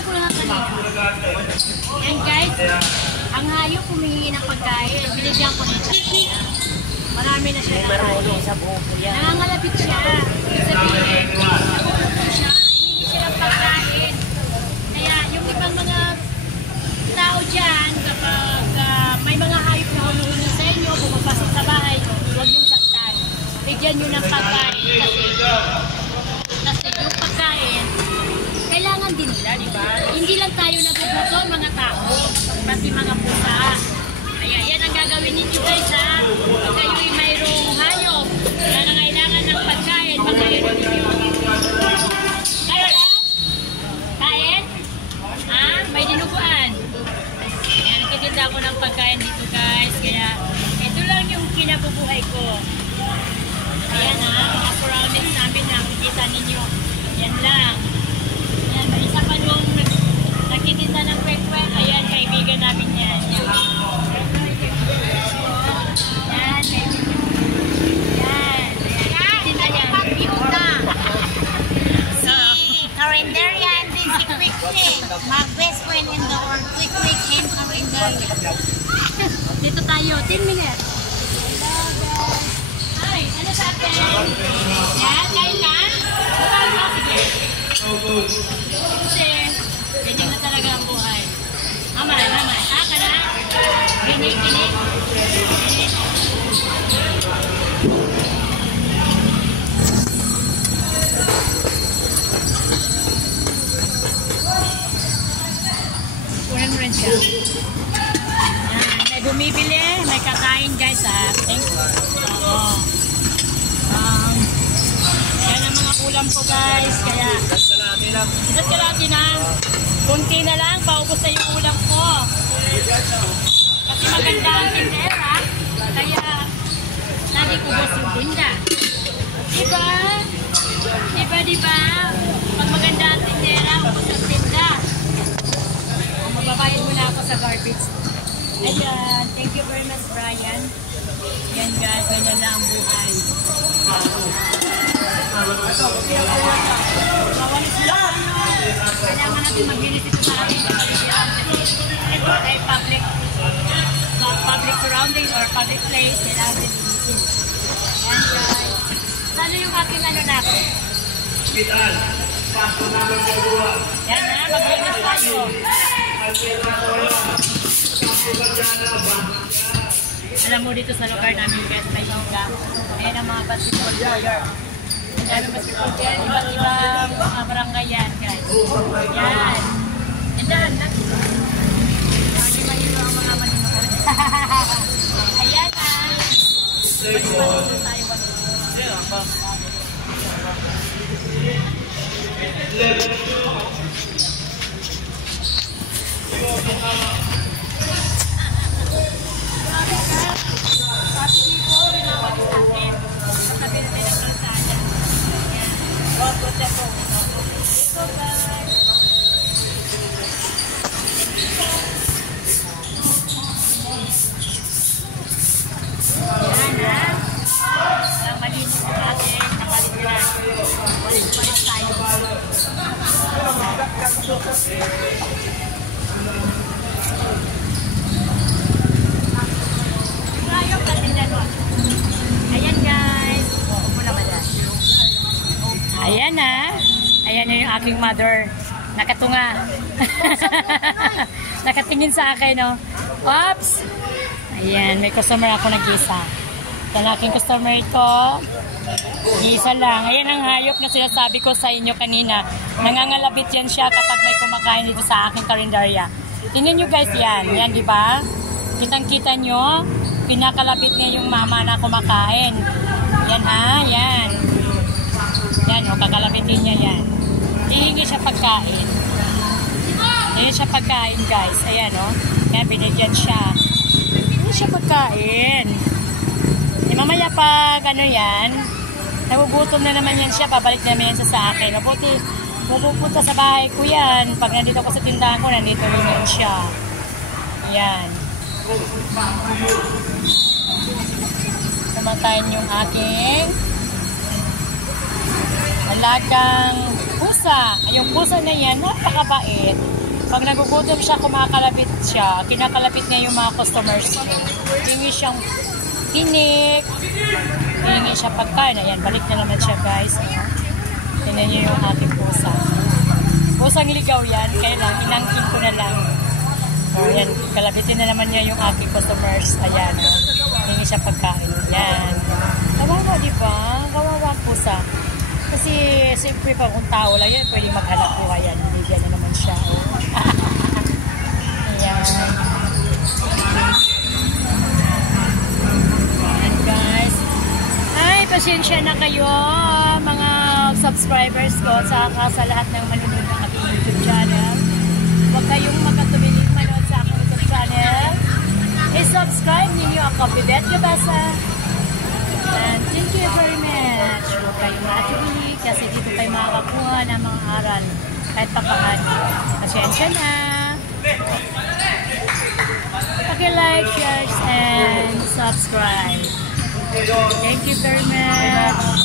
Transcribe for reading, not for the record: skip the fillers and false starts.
Binigyan ko lang kanina. And guys, ang hayop humingi ng pagkain. Binigyan ko nito. Marami na siya na nangangalapit siya. Sabihin, nakukupo siya. Hihingi siya ng pagkain. Kaya yung ibang mga tao dyan, kapag may mga hayop na humingi sa inyo, pumapasok sa bahay, huwag niyong saktan. Bigyan niyo ng pagkain kasi yung pagkain, kailangan din nila, di ba? Hindi lang tayo naguguto, mga tao, pati mga pusa. Kaya yan ang gagawin ninyo guys, ha? Pag kayo'y mayroong hayop na nangailangan ng pagkain, pagkain ninyo. Kaya na? Kain? Ha? May dinuguan. Kaya nagtitinda ako ng pagkain dito guys. Kaya ito lang yung kinabubuhay ko. Ayan ha, mga surroundings namin na makikita ninyo. Yan lang. Yan, may isa pa yung nagtitinda ng kwek-kwek. Ayan, kaibigan namin yan. Yan, yan. Nagtitinda niya. Si Carinderia and then si Quick-Quick. My best friend in the world, Quick-Quick and Carinderia. Dito tayo, 10 minutes. Ay, ano sa atin? Yan, kain na? Bukal mo, sige. Kasi, ganyan na talaga ang buhay. Mamay. Ka na? Ginig. Kunan mo rin siya. Yan, may bumibili, may kakain guys ha. Thank you. Oo. Yan ang mga ulam ko guys. Kaya, isa't kalati na. Kunti na lang, paubos na yung ulam ko. Kasi maganda ang tindera. Kaya, lagi kubos yung tinda. Diba? Pag maganda ang tindera, ubos yung tinda. Magbabayad muna ako sa garbage. Ayan, thank you very much Brian. Yan guys, ganyan lang ang buhay. Kailangan natin maglinis ito sa ating public surrounding or public place. Kailangan natin linisin. Yan guys. Saan yung aking ano natin? Yan na, maglinis tayo. Alam mo dito sa lugar namin guys, may hingga. Ayan ang mga basketball player. Ayan ang basketball player, iba't-ibang mga barangay yan guys. Yan. Yan na. Mahilo ang mga maninood. Ayan na. Maninood tayo. Ayan guys. Ayan na. Ayan na yung aking mother. Nakatunga. Nakatingin sa akin, no? Oops! Ayan, may customer ako nag-isa. Yan aking customer ito. Isa lang. Ayan ang hayop na sinasabi ko sa inyo kanina. Nangangalabit yan siya kapag may kumakain dito sa aking karinderya. Tingnan nyo guys yan. Yan, di ba? Kitang-kita nyo. Pinakalapit niya yung mama na kumakain. Yan ha, yan. Yan o, kakalapitin niya yan. Hihingi siya pagkain. Ayan siya pagkain guys. Ayan o. Yan, binigyan siya. Hihingi siya pagkain. E mamaya pag ano yan, nagugutom na naman yan siya, babalik naman yan sa akin. Mabuti, pupunta sa bahay ko yan. Pag nandito ko sa tindahan ko, nandito naman siya. Yan. Namantayin yung aking alagang pusa. pusa. Yung pusa na yan, napakabait. Pag nagugutom siya, kumakalapit siya, kinakalapit niya yung mga customers ko. Hingi siyang tinik, hingi siya pagkain. Ayan, balik na naman siya guys. Tingnan niyo yung ating pusa. Pusang ligaw yan, kaya lang, inangkin ko na lang. So, ayan, kalabitin na naman niya yung aking customers. Ayan, hingi siya pagkain. Ayan. Kawawa, di ba? Kawawa pusa. Kasi, siyempre, pag kung tao lang yan, pwede maghanap po. Ayan, binigyan na naman siya. Ayan. Ayan, guys. Ay, pasensya na kayo, mga subscribers ko, sa lahat ng manunod ng aking YouTube channel. Huwag kayong magkatumilig manood sa aking YouTube channel. I-subscribe ninyo ako, Bibet Gabasa. And thank you very much. Huwag kayong matubili kasi dito kayo makakakuha ng mga aral kahit papaano. Pasensya na. Paki-like, share, and subscribe. Thank you very much.